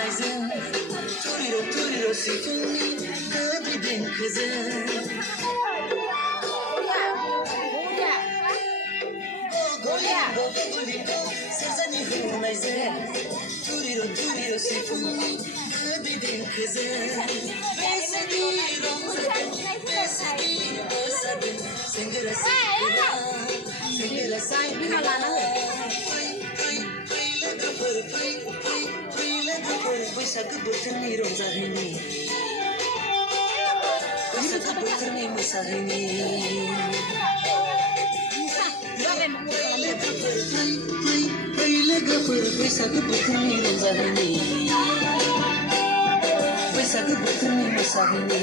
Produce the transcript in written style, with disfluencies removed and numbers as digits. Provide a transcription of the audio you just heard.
हुनायजों थुरिर' सिफुंनि गोदै देंखोजों गलिखौ सेरजानि हुनायजों थुरिर' सिफुंनि गोदै देंखोजों बेसेदि रंजादों बेसेदि मोसादों सेंग्रा सिख्ला फै लोगोफोर बैसागो बोथोरनि रंजाहैनि बैसागो बोथोरनि मोसाहैनि फै लोगोफोर बैसागो बोथोरनि रंजाहैनि बैसागो बोथोरनि मोसाहैनि